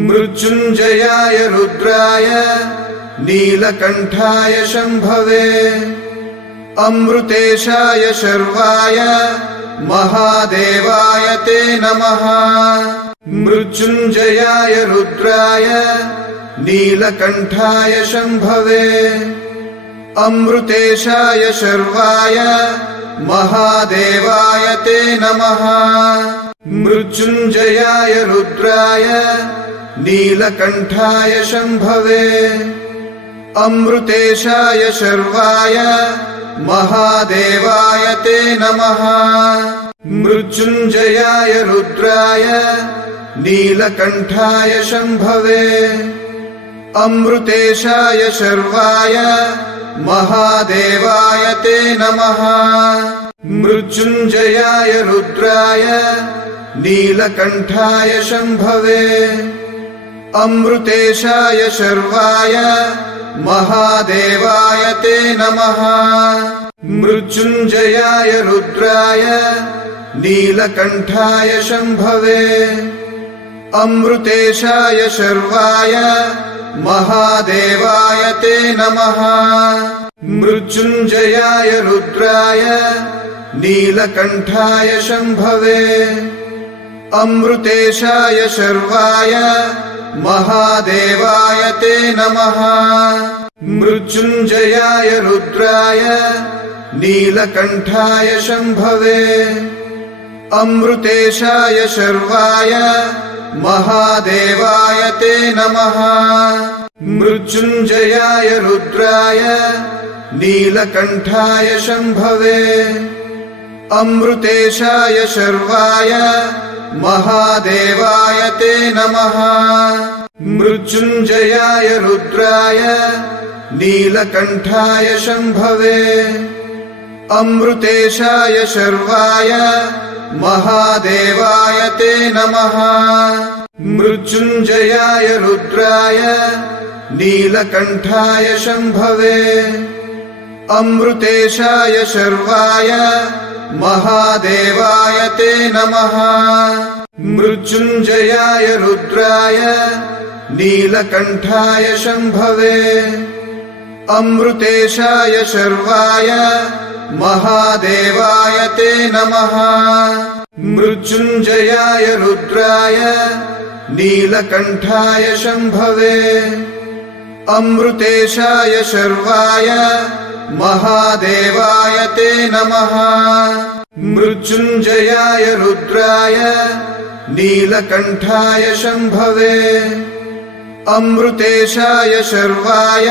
मृत्युञ्जयाय रुद्राय नीलकण्ठाय शम्भवे अमृतेशाय शर्वाय महादेवाय ते नमः। मृत्युञ्जयाय रुद्राय नीलकण्ठाय शम्भवे अमृतेशाय शर्वाय महादेवाय ते नमः। मृत्युञ्जयाय रुद्राय नीलकण्ठाय शम्भवे अमृतेशाय शर्वाय महादेवाय ते नमः। मृत्युञ्जयाय रुद्राय नीलकण्ठाय शम्भवे अमृतेशाय शर्वाय महादेवाय ते नमः। मृत्युञ्जयाय रुद्राय नीलकण्ठाय शम्भवे अमृतेशाय शर्वाय महादेवाय ते नमः। मृत्युञ्जयाय रुद्राय नीलकण्ठाय शम्भवे अमृतेशाय शर्वाय महादेवाय ते नमः। मृत्युञ्जयाय रुद्राय नीलकण्ठाय शम्भवे अमृतेशाय शर्वाय महादेवाय ते नमः। मृत्युञ्जयाय रुद्राय नीलकण्ठाय शम्भवे अमृतेशाय शर्वाय महादेवाय ते नमः। मृत्युञ्जयाय रुद्राय नीलकण्ठाय शम्भवे अमृतेशाय शर्वाय महादेवाय ते नमः। मृत्युञ्जयाय रुद्राय नीलकण्ठाय शम्भवे अमृतेशाय शर्वाय महादेवाय ते नमः। मृत्युञ्जयाय रुद्राय नीलकण्ठाय शम्भवे अमृतेशाय शर्वाय महादेवाय ते नमः। मृत्युञ्जयाय रुद्राय नीलकण्ठाय शम्भवे अमृतेशाय शर्वाय महादेवाय ते नमः। मृत्युञ्जयाय रुद्राय नीलकण्ठाय शम्भवे अमृतेशाय शर्वाय महादेवाय ते नमः। मृत्युञ्जयाय रुद्राय नीलकण्ठाय शम्भवे अमृतेशाय शर्वाय